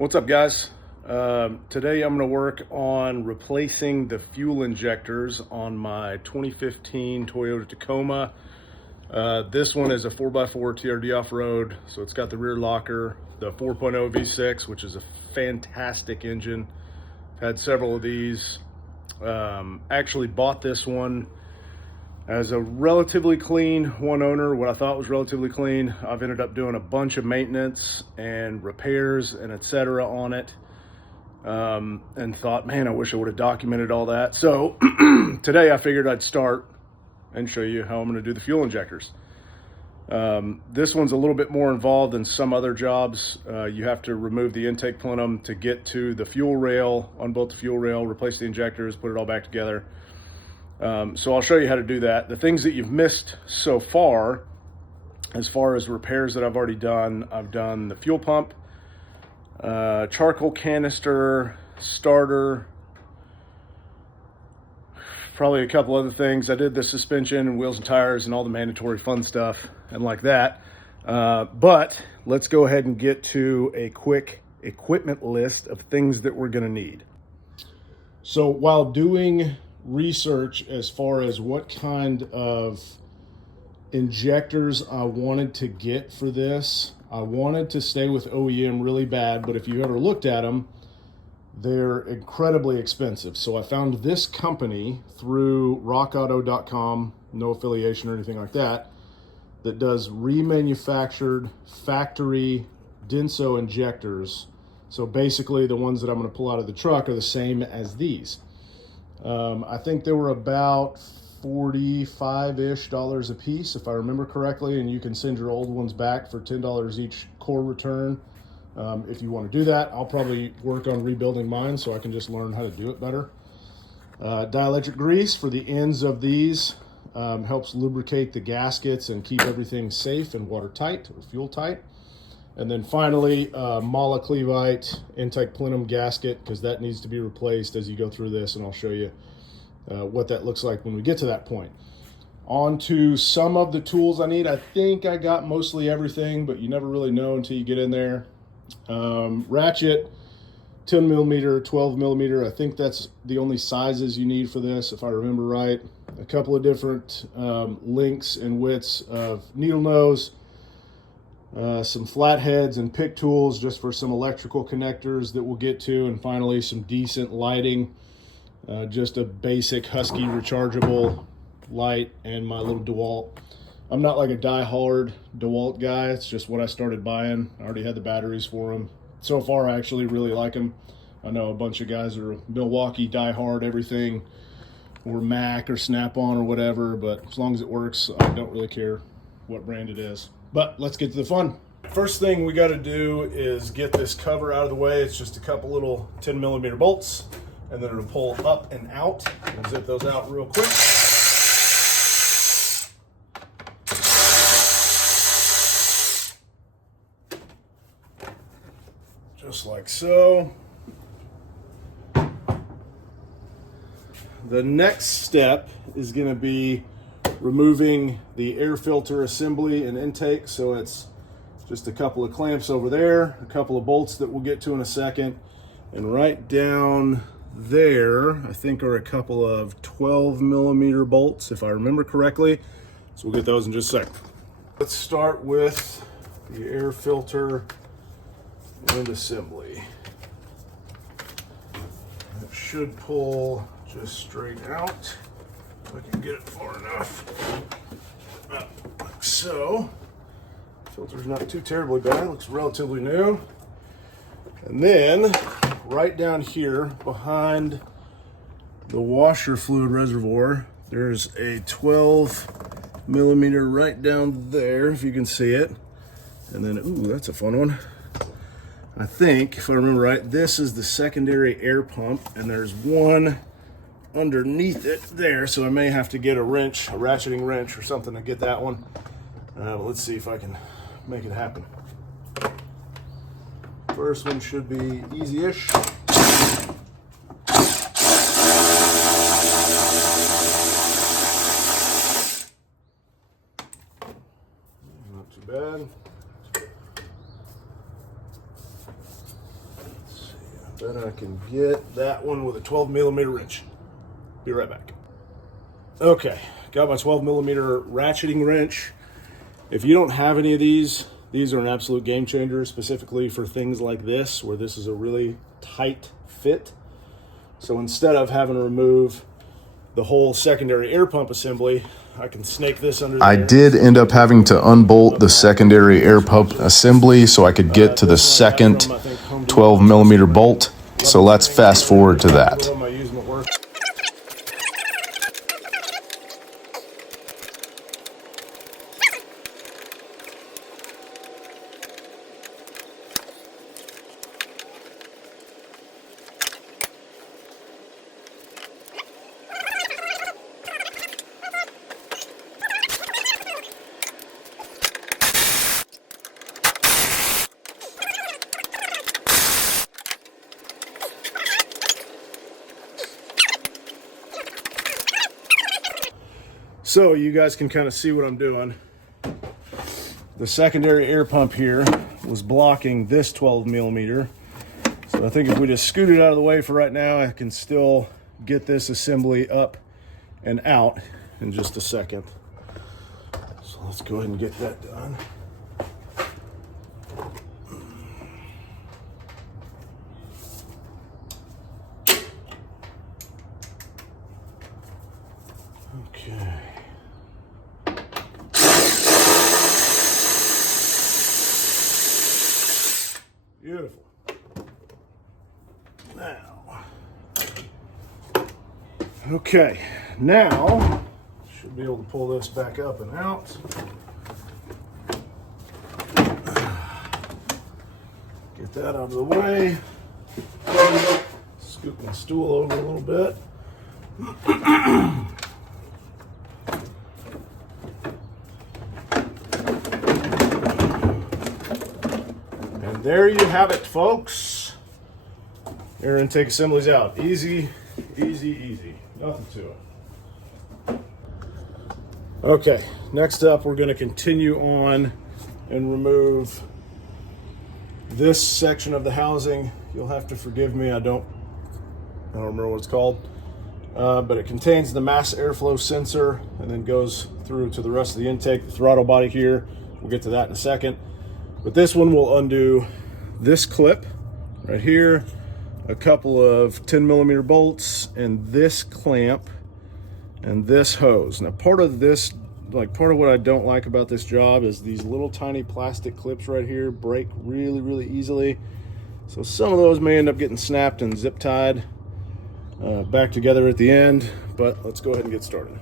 What's up, guys? Today I'm going to work on replacing the fuel injectors on my 2015 Toyota Tacoma. This one is a 4x4 TRD off-road, so it's got the rear locker, the 4.0 V6, which is a fantastic engine. I've had several of these. Actually bought this one as a relatively clean one owner, what I thought was relatively clean. I've ended up doing a bunch of maintenance and repairs and etc. on it, and thought, man, I wish I would have documented all that. So today I figured I'd start and show you how I'm going to do the fuel injectors. This one's a little bit more involved than some other jobs. You have to remove the intake plenum to get to the fuel rail, unbolt the fuel rail, replace the injectors, put it all back together. So I'll show you how to do that. The things that you've missed so far, as far as repairs that I've already done, I've done the fuel pump, charcoal canister, starter, probably a couple other things. I did the suspension and wheels and tires and all the mandatory fun stuff and like that. But let's go ahead and get to a quick equipment list of things that we're going to need. So while doing research as far as what kind of injectors I wanted to get for this, I wanted to stay with OEM really bad, but if you ever looked at them, they're incredibly expensive. So I found this company through rockauto.com, no affiliation or anything like that, that does remanufactured factory Denso injectors. So basically the ones that I'm going to pull out of the truck are the same as these. I think they were about $45-ish a piece, if I remember correctly, and you can send your old ones back for $10 each core return. If you want to do that, I'll probably work on rebuilding mine so I can just learn how to do it better. Dielectric grease for the ends of these helps lubricate the gaskets and keep everything safe and watertight or fuel tight. And then finally, Malaclevite intake plenum gasket, because that needs to be replaced as you go through this, and I'll show you what that looks like when we get to that point. On to some of the tools I need. I think I got mostly everything, but you never really know until you get in there. Ratchet, 10 millimeter, 12 millimeter. I think that's the only sizes you need for this, if I remember right. A couple of different lengths and widths of needle nose. Some flatheads and pick tools just for some electrical connectors that we'll get to, and finally some decent lighting, just a basic Husky rechargeable light and my little DeWalt. I'm not like a die-hard DeWalt guy, it's just what I started buying. I already had the batteries for them. So far I actually really like them. I know a bunch of guys are Milwaukee die-hard everything, or Mac or Snap-on or whatever, but as long as it works, I don't really care what brand it is. But let's get to the fun. First thing we got to do is get this cover out of the way. It's just a couple little 10 millimeter bolts, and then it'll pull up and out. We'll zip those out real quick. Just like so. The next step is going to be removing the air filter assembly and intake. So it's just a couple of clamps over there, a couple of bolts that we'll get to in a second, and right down there I think are a couple of 12 millimeter bolts, if I remember correctly. So we'll get those in just a sec. Let's start with the air filter and assembly. It should pull just straight out. If I can get it far enough. Like so. Filter's not too terribly bad, looks relatively new. And then right down here behind the washer fluid reservoir, there's a 12 millimeter right down there, if you can see it. And then, ooh, that's a fun one. I think, if I remember right, this is the secondary air pump, and there's one underneath it there, so I may have to get a wrench, a ratcheting wrench or something to get that one. But let's see if I can make it happen. First one should be easy-ish. Not too bad. Then I can get that one with a 12mm wrench. Be right back. Okay, got my 12mm ratcheting wrench. If you don't have any of these are an absolute game changer, specifically for things like this, where this is a really tight fit. So instead of having to remove the whole secondary air pump assembly, I can snake this under there. I did end up having to unbolt the secondary air pump assembly so I could get to the second 12mm bolt. So let's fast forward to that. So you guys can kind of see what I'm doing. The secondary air pump here was blocking this 12mm. So I think if we just scoot it out of the way for right now, I can still get this assembly up and out in just a second. So let's go ahead and get that done. Okay. Beautiful. Now, okay, now should be able to pull this back up and out. Get that out of the way. Scoot my stool over a little bit. And there you have it, folks. Air intake assembly's out. Easy, easy, easy. Nothing to it. Okay, next up we're going to continue on and remove this section of the housing. You'll have to forgive me, I don't remember what it's called, but it contains the mass airflow sensor and then goes through to the rest of the intake, the throttle body here. We'll get to that in a second. But this one will undo this clip right here, a couple of 10mm bolts, and this clamp and this hose. Now part of what I don't like about this job is these little tiny plastic clips right here break really, really easily. So some of those may end up getting snapped and zip tied back together at the end, but let's go ahead and get started.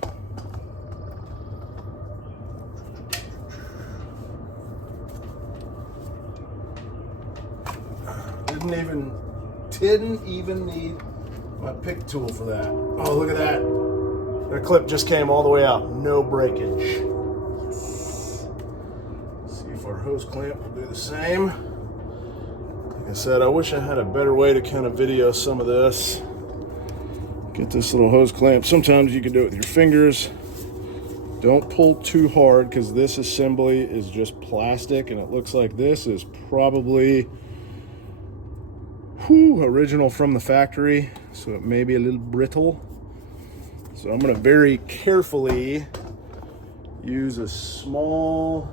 Didn't even need my pick tool for that. Oh, look at that. That clip just came all the way out. No breakage. Let's see if our hose clamp will do the same. Like I said, I wish I had a better way to kind of video some of this. Get this little hose clamp. Sometimes you can do it with your fingers. Don't pull too hard because this assembly is just plastic, and it looks like this is probably original from the factory, so it may be a little brittle. So I'm going to very carefully use a small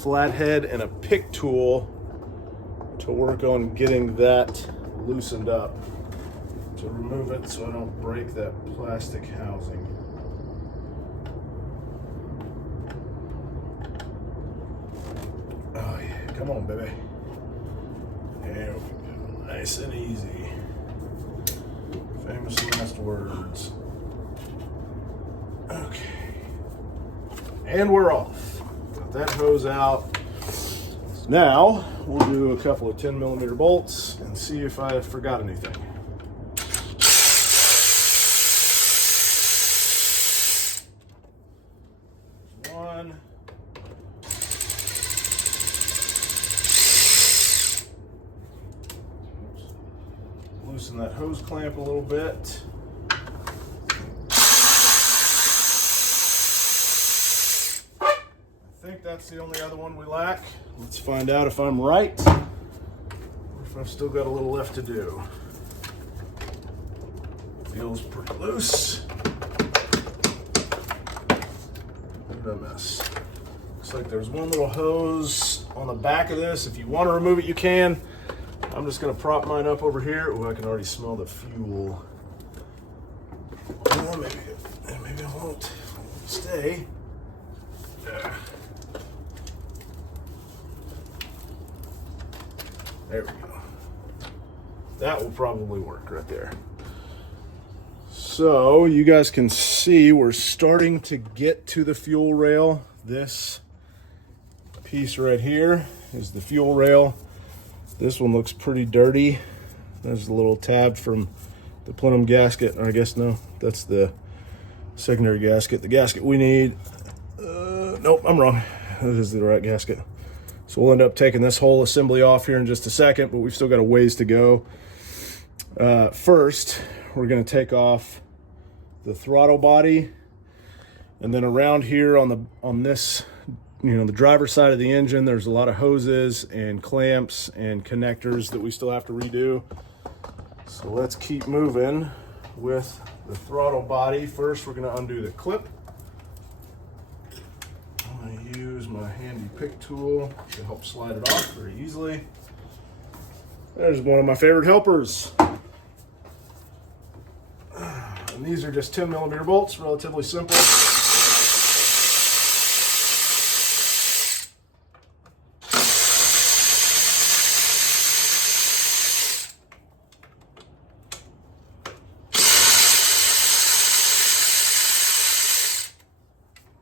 flathead and a pick tool to work on getting that loosened up, to remove it so I don't break that plastic housing. Oh yeah, come on baby. There we go. Nice and easy. Famous last words. Okay. And we're off. Got that hose out. Now, we'll do a couple of 10mm bolts and see if I forgot anything. One. Loosen that hose clamp a little bit. I think that's the only other one we lack. Let's find out if I'm right or if I've still got a little left to do. Feels pretty loose. What a mess. Looks like there's one little hose on the back of this. If you want to remove it, you can. I'm just going to prop mine up over here. Oh, I can already smell the fuel. Well, maybe I won't stay. There we go. That will probably work right there. So you guys can see we're starting to get to the fuel rail. This piece right here is the fuel rail. This one looks pretty dirty. There's a little tab from the plenum gasket, or I guess no, that's the secondary gasket, the gasket we need. Nope, I'm wrong. This is the right gasket. So we'll end up taking this whole assembly off here in just a second, but we've still got a ways to go. First, we're going to take off the throttle body, and then around here on this, the driver's side of the engine, there's a lot of hoses and clamps and connectors that we still have to redo. So let's keep moving with the throttle body. First, we're going to undo the clip. I'm going to use my handy pick tool to help slide it off very easily. There's one of my favorite helpers. And these are just 10mm bolts, relatively simple.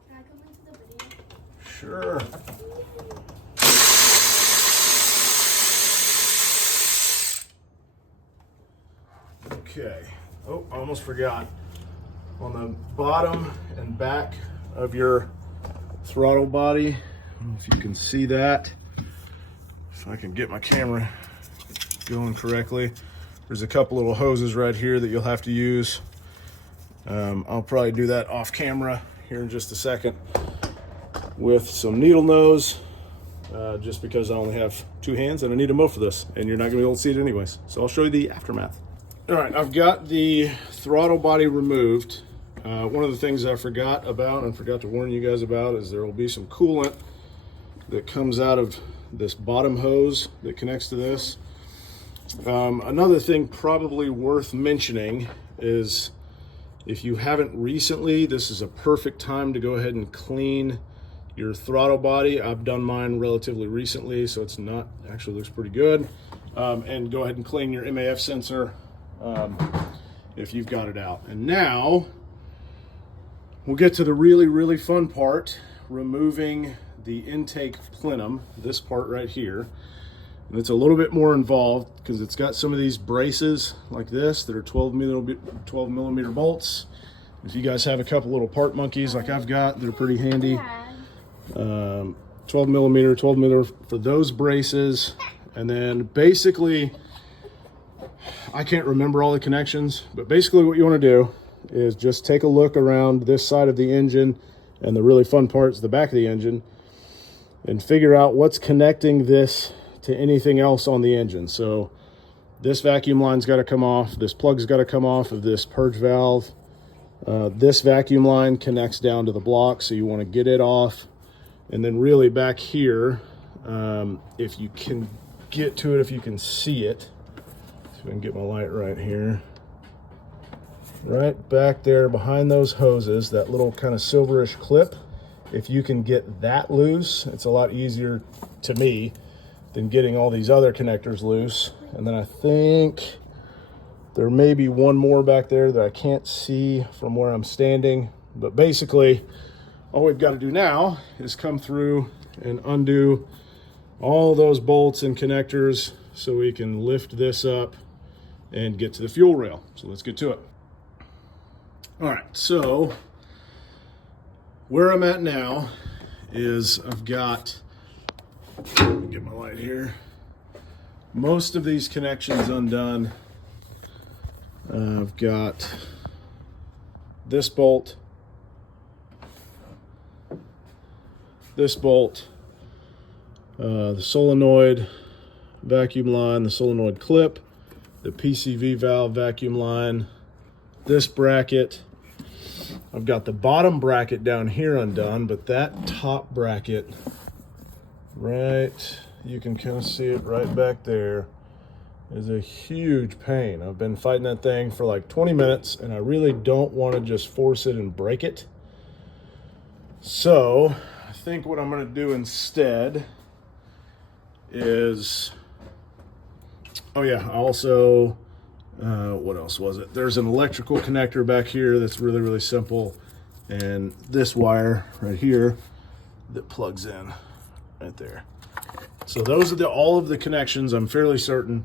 Can I come into the video? Sure. Okay. Oh, I almost forgot. On the bottom and back of your throttle body, I don't know if you can see that. If I can get my camera going correctly. There's a couple little hoses right here that you'll have to use. I'll probably do that off camera here in just a second with some needle nose, just because I only have two hands and I need them both for this, and you're not gonna be able to see it anyways. So I'll show you the aftermath. All right, I've got the throttle body removed. One of the things I forgot about and forgot to warn you guys about is there will be some coolant that comes out of this bottom hose that connects to this. Another thing probably worth mentioning is if you haven't recently, this is a perfect time to go ahead and clean your throttle body. I've done mine relatively recently, so it's not, actually looks pretty good. And go ahead and clean your MAF sensor if you've got it out. And now we'll get to the really, really fun part, removing the intake plenum, this part right here. And it's a little bit more involved because it's got some of these braces like this that are 12mm bolts. If you guys have a couple little part monkeys like I've got, they're pretty handy. 12mm for those braces. And then basically, I can't remember all the connections, but basically what you want to do is just take a look around this side of the engine and the really fun parts, the back of the engine, and figure out what's connecting this to anything else on the engine. So this vacuum line's got to come off, this plug's got to come off of this purge valve. This vacuum line connects down to the block, so you want to get it off. And then really back here, if you can get to it, if you can see it, so I can get my light right here. Right back there behind those hoses, that little kind of silverish clip, if you can get that loose, it's a lot easier to me than getting all these other connectors loose. And then I think there may be one more back there that I can't see from where I'm standing. But basically, all we've got to do now is come through and undo all those bolts and connectors so we can lift this up and get to the fuel rail. So let's get to it. All right, so where I'm at now is I've got, let me get my light here, most of these connections undone. I've got this bolt, the solenoid, vacuum line, the solenoid clip, the PCV valve vacuum line, this bracket. I've got the bottom bracket down here undone, but that top bracket, right, you can kind of see it right back there, is a huge pain. I've been fighting that thing for like 20 minutes and I really don't want to just force it and break it. So I think what I'm going to do instead is, oh yeah, also, what else was it? There's an electrical connector back here that's really, really simple. And this wire right here that plugs in right there. So those are all of the connections I'm fairly certain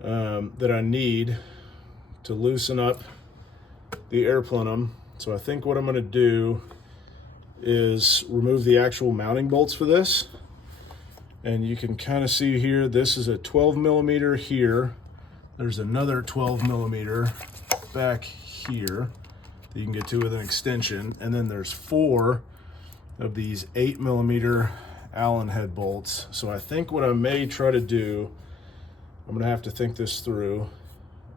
that I need to loosen up the air plenum. So I think what I'm going to do is remove the actual mounting bolts for this. And you can kind of see here, this is a 12 millimeter here. There's another 12 millimeter back here that you can get to with an extension. And then there's 4 of these 8 millimeter Allen head bolts. So I think what I may try to do, I'm gonna have to think this through,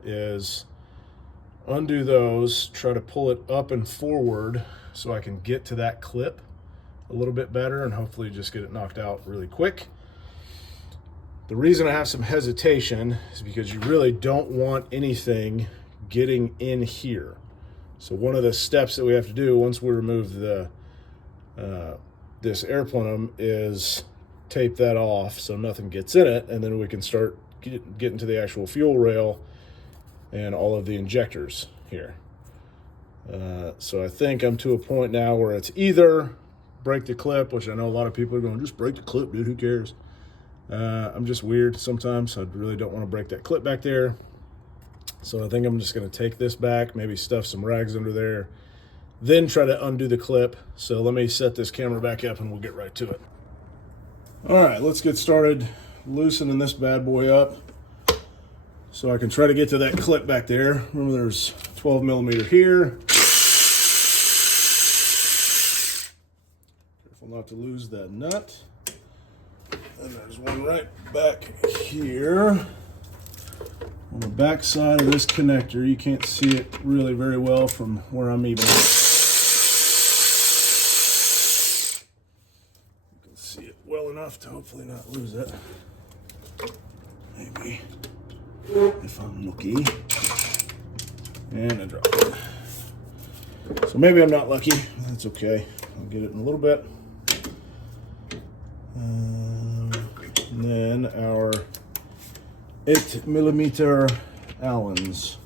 is undo those, try to pull it up and forward so I can get to that clip a little bit better and hopefully just get it knocked out really quick. The reason I have some hesitation is because you really don't want anything getting in here. So one of the steps that we have to do once we remove the this air plenum is tape that off so nothing gets in it, and then we can start getting to the actual fuel rail and all of the injectors here. So I think I'm to a point now where it's either break the clip, which I know a lot of people are going, just break the clip, dude, who cares? I'm just weird sometimes. I really don't want to break that clip back there. So I think I'm just going to take this back, maybe stuff some rags under there, then try to undo the clip. So let me set this camera back up and we'll get right to it. All right, let's get started loosening this bad boy up so I can try to get to that clip back there. Remember, there's 12 millimeter here. Careful not to lose that nut. And there's one right back here on the back side of this connector. You can't see it really very well from where I'm even at. You can see it well enough to hopefully not lose it. Maybe, if I'm lucky. And I dropped it. So maybe I'm not lucky. That's okay. I'll get it in a little bit. And then our 8 millimeter Allens.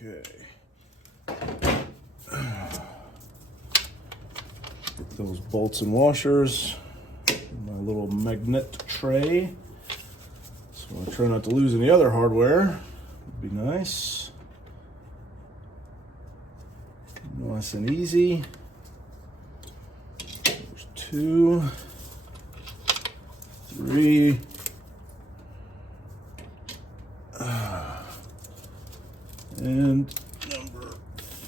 Okay. Get those bolts and washers in my little magnet tray. So I try not to lose any other hardware. Would be nice. Nice and easy. There's 2, 3. And number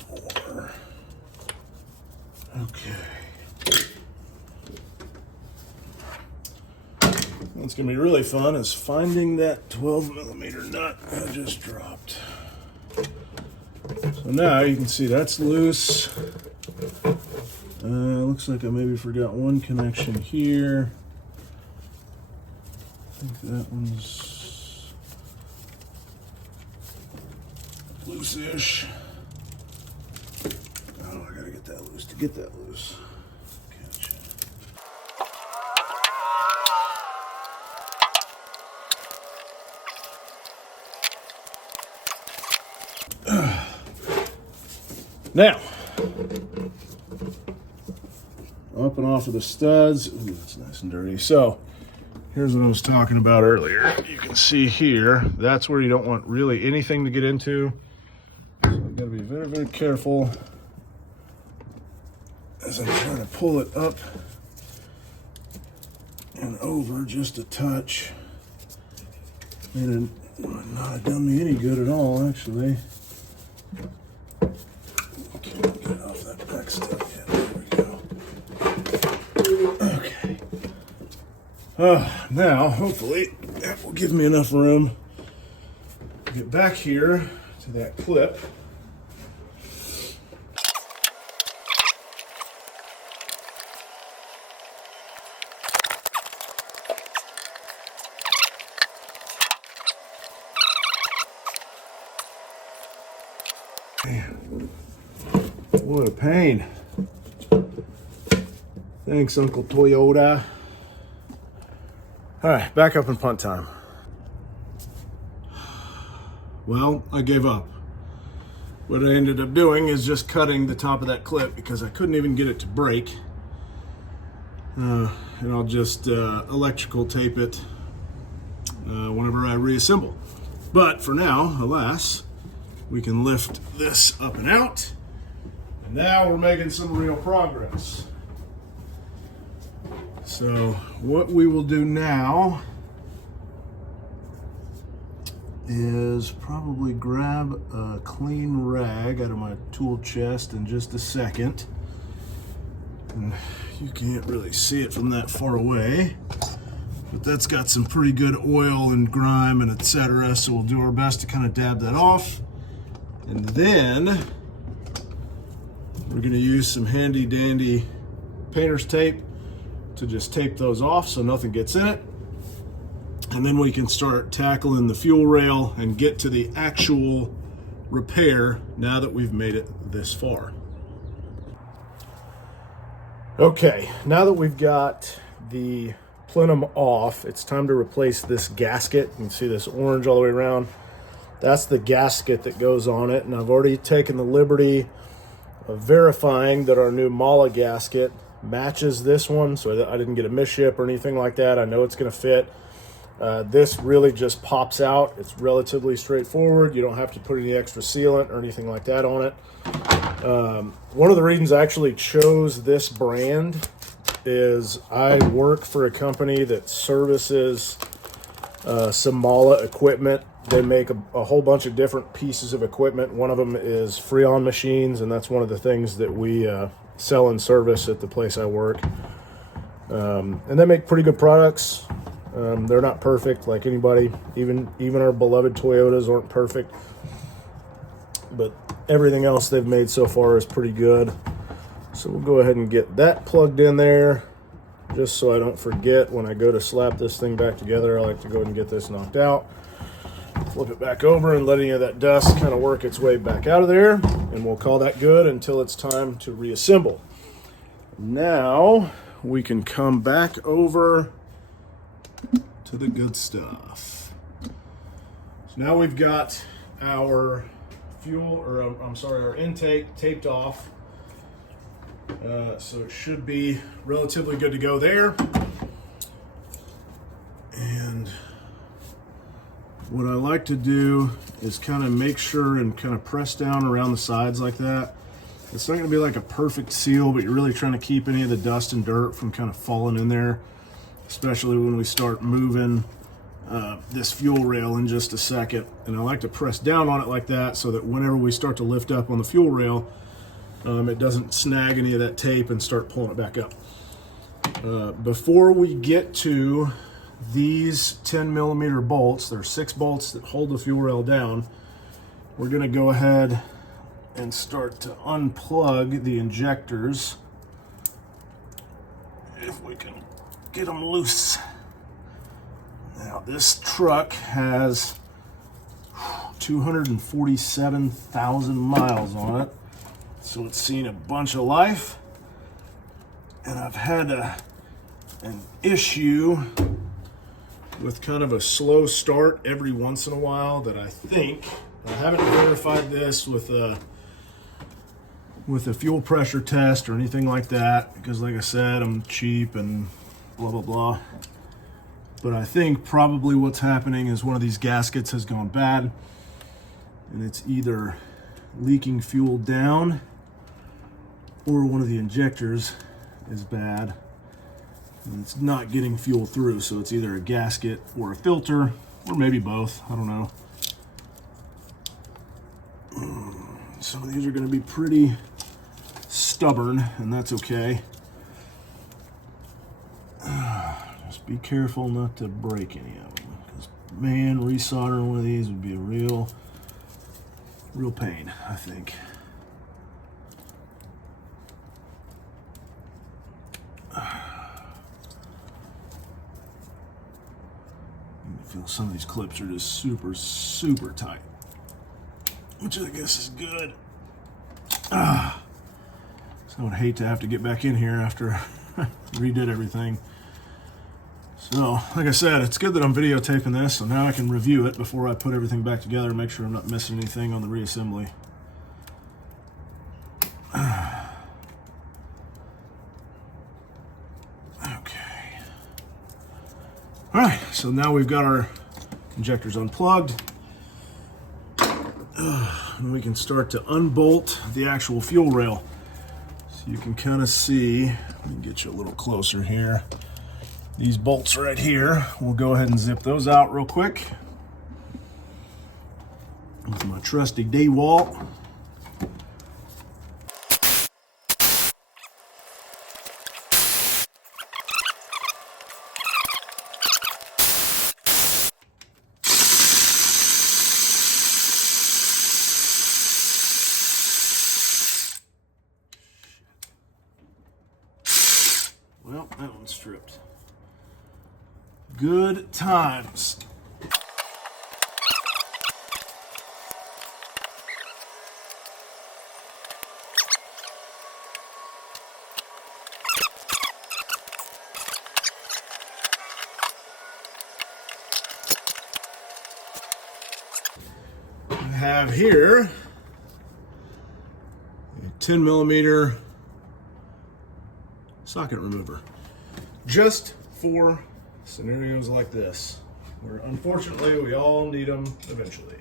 4. Okay. What's going to be really fun is finding that 12 millimeter nut I just dropped. So now you can see that's loose. Looks like I maybe forgot one connection here. I think that one's loose-ish. Oh, I gotta get that loose to get that loose. Gotcha. Now, up and off of the studs. Ooh, that's nice and dirty. So, here's what I was talking about earlier. You can see here, that's where you don't want really anything to get into. So I've got to be very, very careful as I'm trying to pull it up and over just a touch. And it not done me any good at all, actually. Can't get off that back step yet. There we go. Okay. Now, hopefully, that will give me enough room to get back here to that clip. Man, what a pain. Thanks, Uncle Toyota. All right, back up in punt time. Well, I gave up. What I ended up doing is just cutting the top of that clip because I couldn't even get it to break. And I'll just electrical tape it whenever I reassemble. But for now, alas, we can lift this up and out. And now we're making some real progress. So what we will do now is probably grab a clean rag out of my tool chest in just a second. And you can't really see it from that far away, but that's got some pretty good oil and grime and etc. So we'll do our best to kind of dab that off. And then we're going to use some handy dandy painter's tape to just tape those off so nothing gets in it. And then we can start tackling the fuel rail and get to the actual repair now that we've made it this far. Okay, now that we've got the plenum off, it's time to replace this gasket. You can see this orange all the way around. That's the gasket that goes on it, and I've already taken the liberty of verifying that our new Mala gasket matches this one, so that I didn't get a misship or anything like that. I know it's going to fit. This really just pops out. It's relatively straightforward. You don't have to put any extra sealant or anything like that on it. One of the reasons I actually chose this brand is I work for a company that services some Mala equipment. They make a whole bunch of different pieces of equipment. One of them is Freon machines, and that's one of the things that we sell and service at the place I work. And they make pretty good products. They're not perfect like anybody. Even our beloved Toyotas aren't perfect. But everything else they've made so far is pretty good. So we'll go ahead and get that plugged in there, just so I don't forget when I go to slap this thing back together. I like to go ahead and get this knocked out. Flip it back over and let any of that dust kind of work its way back out of there. And we'll call that good until it's time to reassemble. Now we can come back over to the good stuff. So now we've got our our intake taped off. So it should be relatively good to go there. And what I like to do is kind of make sure and kind of press down around the sides like that. It's not going to be like a perfect seal, but you're really trying to keep any of the dust and dirt from kind of falling in there, especially when we start moving this fuel rail in just a second. And I like to press down on it like that so that whenever we start to lift up on the fuel rail, it doesn't snag any of that tape and start pulling it back up. Before we get to these 10mm bolts, there's 6 bolts that hold the fuel rail down. We're going to go ahead and start to unplug the injectors if we can get them loose. Now this truck has 247,000 miles on it, so it's seen a bunch of life, and I've had an issue with kind of a slow start every once in a while that I haven't verified this with a fuel pressure test or anything like that, because like I said, I'm cheap and blah blah blah. But I think probably what's happening is one of these gaskets has gone bad, and it's either leaking fuel down or one of the injectors is bad and it's not getting fuel through. So it's either a gasket or a filter, or maybe both, I don't know. Some of these are going to be pretty stubborn, and that's okay. Just be careful not to break any of them, because man, resoldering one of these would be a real pain, I think. I feel some of these clips are just super tight, which I guess is good. So I would hate to have to get back in here after I redid everything. So, like I said, it's good that I'm videotaping this, so now I can review it before I put everything back together and make sure I'm not missing anything on the reassembly. Okay. All right, so now we've got our injectors unplugged. And we can start to unbolt the actual fuel rail. So you can kind of see, let me get you a little closer here. These bolts right here, we'll go ahead and zip those out real quick with my trusty D-Walt. Well, that one's stripped. Good times. We have here a 10mm socket remover, just for scenarios like this, where unfortunately we all need them eventually.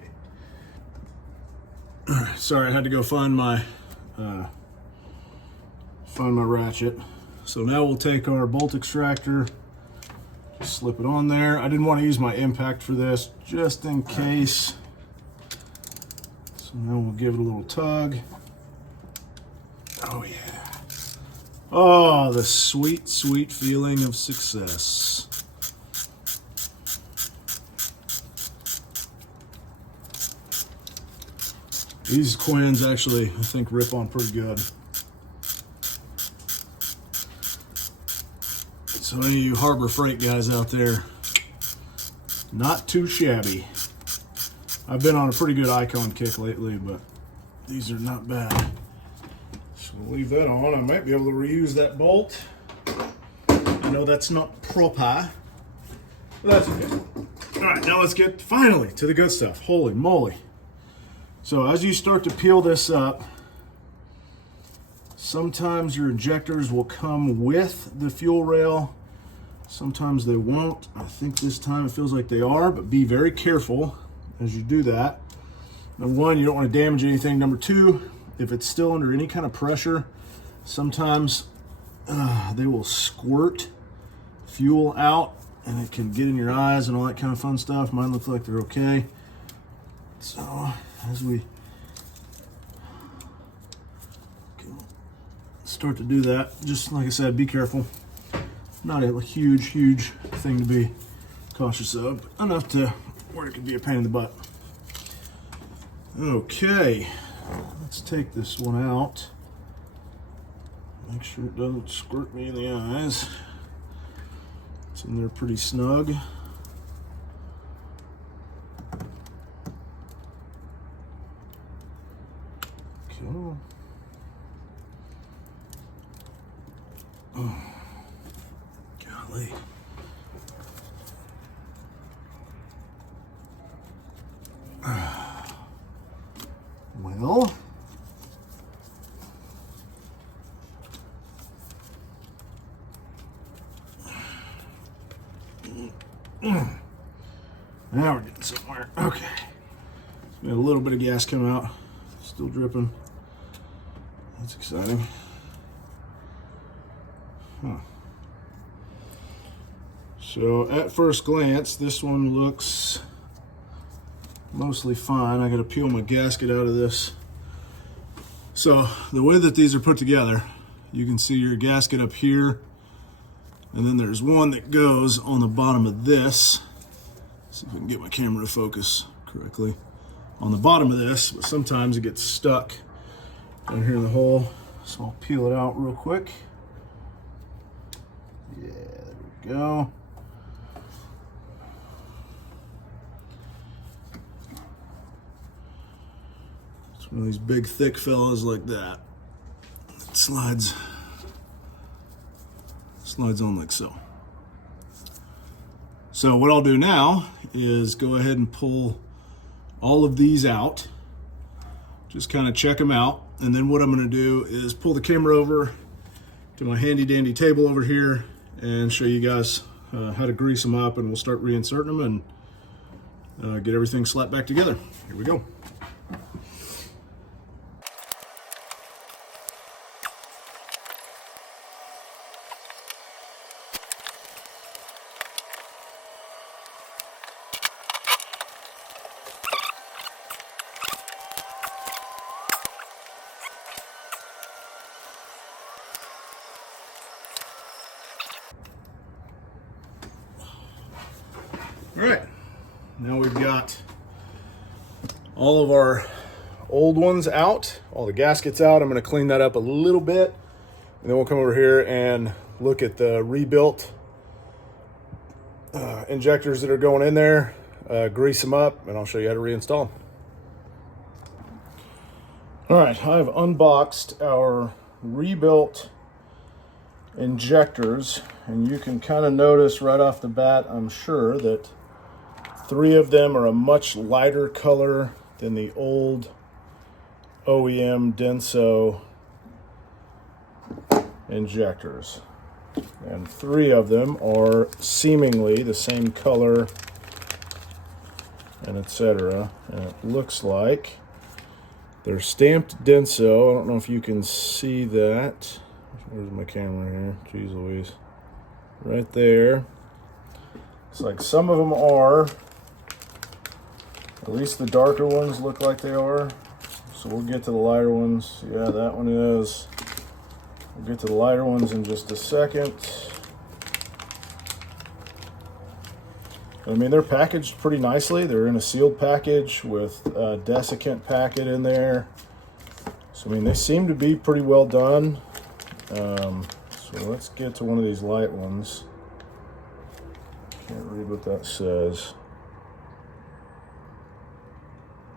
Sorry, I had to go find my ratchet. So now we'll take our bolt extractor, slip it on there. I didn't want to use my impact for this, just in case. So now we'll give it a little tug. Oh yeah. Oh, the sweet feeling of success. These quins actually, I think, rip on pretty good. So any of you Harbor Freight guys out there, not too shabby. I've been on a pretty good Icon kick lately, but these are not bad. So we'll leave that on. I might be able to reuse that bolt. I know that's not proper, but that's okay. All right, now let's get finally to the good stuff. Holy moly. So as you start to peel this up, sometimes your injectors will come with the fuel rail. Sometimes they won't. I think this time it feels like they are, but be very careful as you do that. Number one, you don't want to damage anything. Number two, if it's still under any kind of pressure, sometimes they will squirt fuel out and it can get in your eyes and all that kind of fun stuff. Mine look like they're okay. So as we start to do that, just like I said, be careful. Not a huge thing to be cautious of, but enough to where it could be a pain in the butt. Okay, let's take this one out. Make sure it doesn't squirt me in the eyes. It's in there pretty snug. Okay. Oh, golly. Well, now we're getting somewhere. Okay, we had a little bit of gas come out. Just still dripping. That's exciting. Huh. So at first glance, this one looks mostly fine. I gotta peel my gasket out of this. So the way that these are put together, you can see your gasket up here, and then there's one that goes on the bottom of this. See if I can get my camera to focus correctly. On the bottom of this, but sometimes it gets stuck down here in the hole. So I'll peel it out real quick. Yeah, there we go. It's one of these big thick fellas like that. It slides on like so. So what I'll do now is go ahead and pull all of these out, just kind of check them out, and then what I'm going to do is pull the camera over to my handy dandy table over here and show you guys how to grease them up, and we'll start reinserting them and get everything slapped back together. Here we go. All right, now we've got all of our old ones out, all the gaskets out. I'm going to clean that up a little bit, and then we'll come over here and look at the rebuilt injectors that are going in there, grease them up, and I'll show you how to reinstall them. All right, I've unboxed our rebuilt injectors, and you can kind of notice right off the bat, I'm sure, that 3 of them are a much lighter color than the old OEM Denso injectors. And 3 of them are seemingly the same color and etc. And it looks like they're stamped Denso. I don't know if you can see that. Where's my camera here? Jeez Louise. Right there. It's like some of them are. At least the darker ones look like they are. So we'll get to the lighter ones. Yeah, that one is. We'll get to the lighter ones in just a second. I mean, they're packaged pretty nicely. They're in a sealed package with a desiccant packet in there. So, I mean, they seem to be pretty well done. So let's get to one of these light ones. Can't read what that says.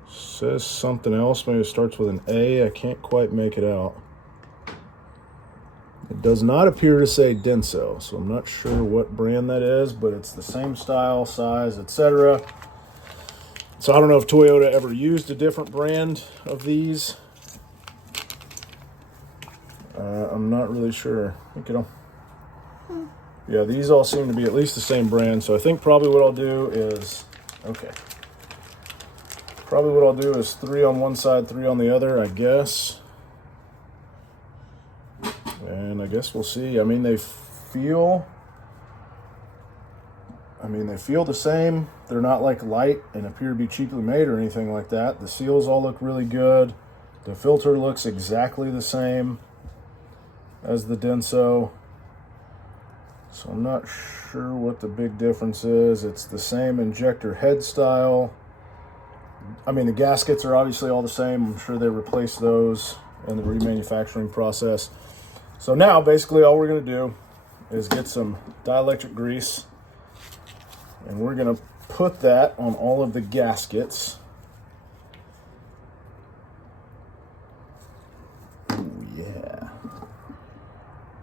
Says something else. Maybe it starts with an A. I can't quite make it out. It does not appear to say Denso, so I'm not sure what brand that is, but it's the same style, size, etc. So I don't know if Toyota ever used a different brand of these. I'm not really sure. Look at them. Yeah, these all seem to be at least the same brand, so I think probably what I'll do is, probably what I'll do is 3 on one side, 3 on the other, I guess. And I guess we'll see. I mean, they feel the same. They're not like light and appear to be cheaply made or anything like that. The seals all look really good. The filter looks exactly the same as the Denso. So I'm not sure what the big difference is. It's the same injector head style. I mean, the gaskets are obviously all the same. I'm sure they replaced those in the remanufacturing process. So now basically all we're going to do is get some dielectric grease, and we're going to put that on all of the gaskets. Ooh, yeah.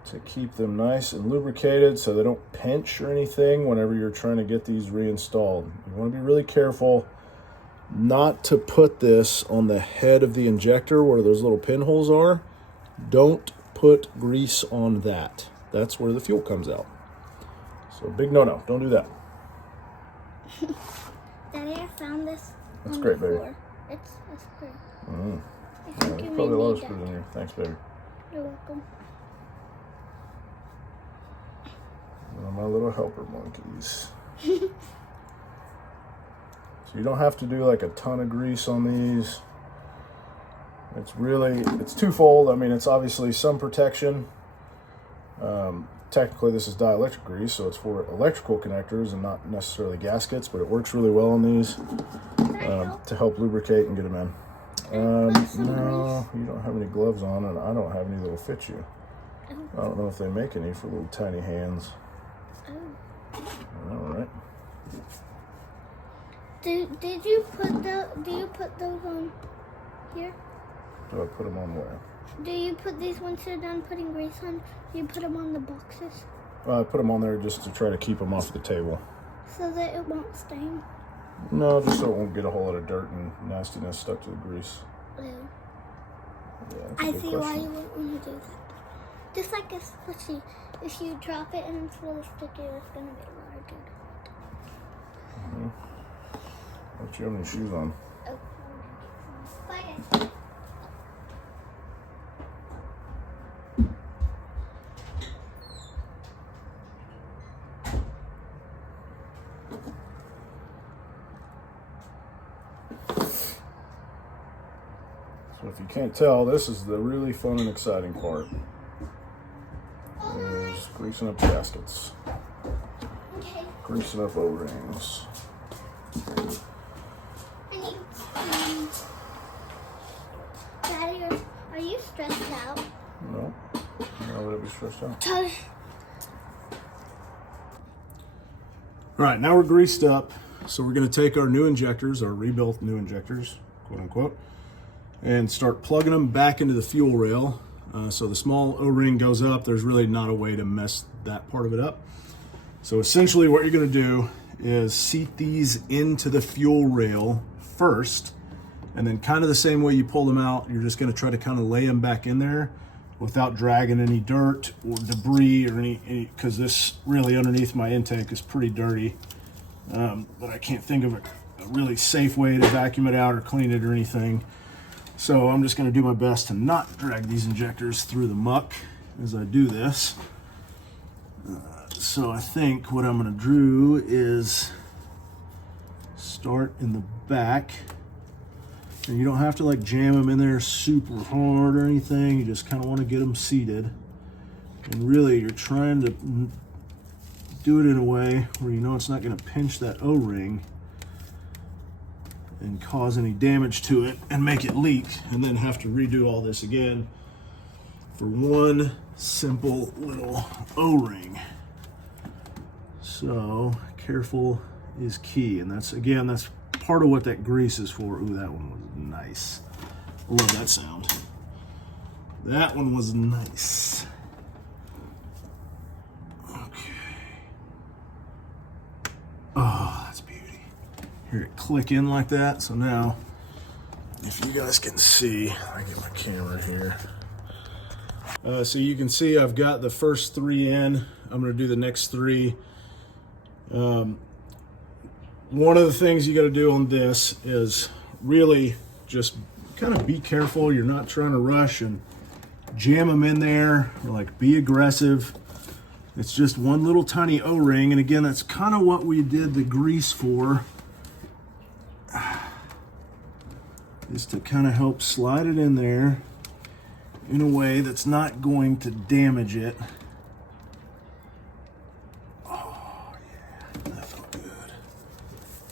To keep them nice and lubricated so they don't pinch or anything whenever you're trying to get these reinstalled. You want to be really careful not to put this on the head of the injector where those little pinholes are. Don't put grease on that. That's where the fuel comes out. So big no-no. Don't do that. Daddy, I found this. That's great, baby. It's great. Mm. There's probably a lot of screws in here. Thanks, baby. You're welcome. My little helper monkeys. So you don't have to do like a ton of grease on these. It's twofold. I mean, it's obviously some protection. Technically this is dielectric grease, so it's for electrical connectors and not necessarily gaskets, but it works really well on these to help lubricate and get them in. No, you don't have any gloves on, and I don't have any that'll fit you. I don't know if they make any for little tiny hands. All right. Do you put those on here? Do I put them on where? Do you put these once you're done putting grease on? Do you put them on the boxes? I put them on there just to try to keep them off the table. So that it won't stain? No, just so it won't get a whole lot of dirt and nastiness stuck to the grease. Ew. Yeah, that's a I good see question. why you would want to do that. Just like a squishy, if you drop it and it's really sticky, it's going to be a lot of dirt. Don't you have any shoes on? Oh. Bye. So if you can't tell, this is the really fun and exciting part. Is greasing up gaskets. Okay. Greasing up O-rings. Daddy, are you stressed out? No. Why would I be stressed out? All right, now we're greased up. So we're going to take our new injectors, our rebuilt new injectors, quote unquote, and start plugging them back into the fuel rail. So the small O-ring goes up. There's really not a way to mess that part of it up. So essentially what you're going to do is seat these into the fuel rail first, and then kind of the same way you pull them out, you're just going to try to kind of lay them back in there without dragging any dirt or debris or any because this really underneath my intake is pretty dirty. But I can't think of a really safe way to vacuum it out or clean it or anything. So I'm just going to do my best to not drag these injectors through the muck as I do this. So I think what I'm going to do is start in the back. And you don't have to like jam them in there super hard or anything. You just kind of want to get them seated. And really you're trying to do it in a way where you know it's not going to pinch that O-ring and cause any damage to it and make it leak and then have to redo all this again for one simple little O-ring. So careful is key, and that's part of what that grease is for. Ooh, that one was nice. I love that sound. That one was nice. Okay. Oh, that's beauty. Hear it click in like that. So now, if you guys can see, I get my camera here. So you can see I've got the first three in. I'm going to do the next three. One of the things you got to do on this is really just kind of be careful. You're not trying to rush and jam them in there. Like, be aggressive. It's just one little tiny O-ring, and again, that's kind of what we did the grease for, is to kind of help slide it in there in a way that's not going to damage it. Oh yeah, that felt good.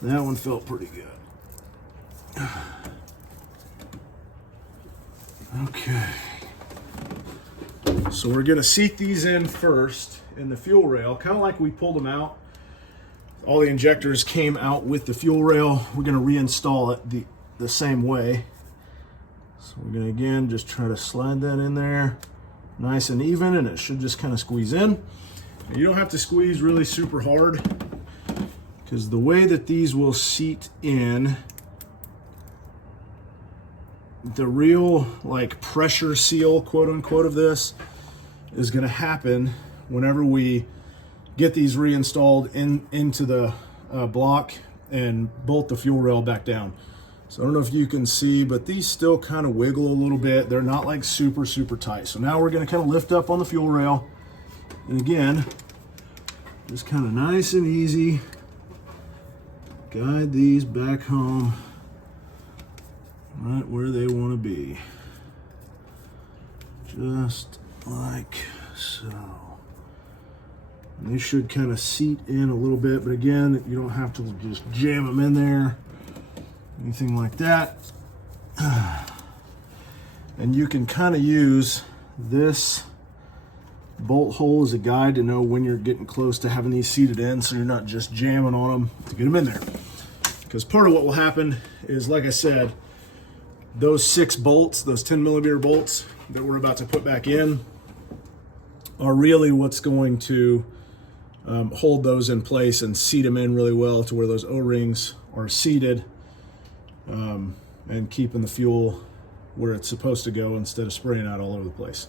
That one felt pretty good. Okay. So we're gonna seat these in first in the fuel rail, kind of like we pulled them out. All the injectors came out with the fuel rail. We're gonna reinstall it the same way. So we're gonna again just try to slide that in there nice and even, and it should just kind of squeeze in. And you don't have to squeeze really super hard, because the way that these will seat in, the real like pressure seal, quote unquote, of this is going to happen whenever we get these reinstalled into the block and bolt the fuel rail back down. So I don't know if you can see, but these still kind of wiggle a little bit. They're not like super, super tight. So now we're gonna kind of lift up on the fuel rail. And again, just kind of nice and easy, guide these back home right where they want to be. Just like so. And they should kind of seat in a little bit, but again, you don't have to just jam them in there, anything like that. And you can kind of use this bolt hole as a guide to know when you're getting close to having these seated in, so you're not just jamming on them to get them in there. Because part of what will happen is, like I said, those 6 bolts, those 10mm bolts that we're about to put back in, are really what's going to hold those in place and seat them in really well to where those O-rings are seated, and keeping the fuel where it's supposed to go instead of spraying out all over the place.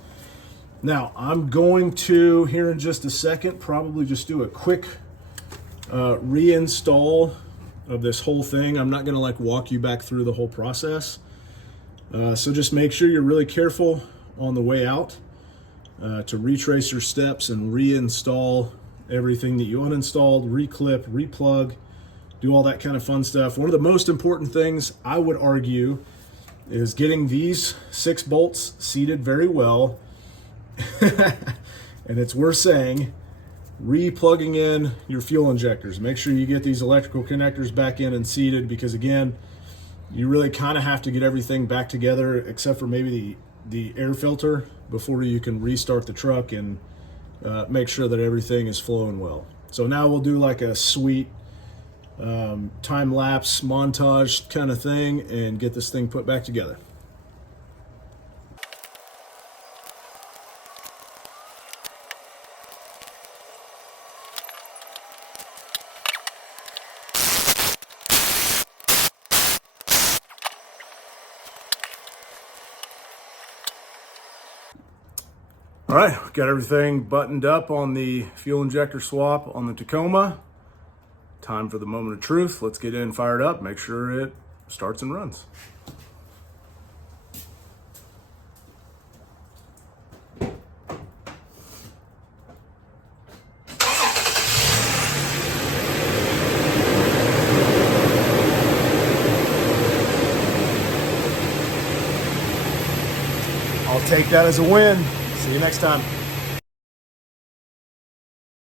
Now, I'm going to, here in just a second, probably just do a quick reinstall of this whole thing. I'm not gonna like walk you back through the whole process. So just make sure you're really careful on the way out to retrace your steps and reinstall everything that you uninstalled, reclip, replug, do all that kind of fun stuff. One of the most important things I would argue is getting these 6 bolts seated very well. And it's worth saying, re-plugging in your fuel injectors. Make sure you get these electrical connectors back in and seated, because again, you really kind of have to get everything back together except for maybe the air filter before you can restart the truck and make sure that everything is flowing well. So now we'll do like a sweet time-lapse montage kind of thing and get this thing put back together. All right, got everything buttoned up on the fuel injector swap on the Tacoma. Time for the moment of truth. Let's get in, fired up, make sure it starts and runs. I'll take that as a win. See you next time.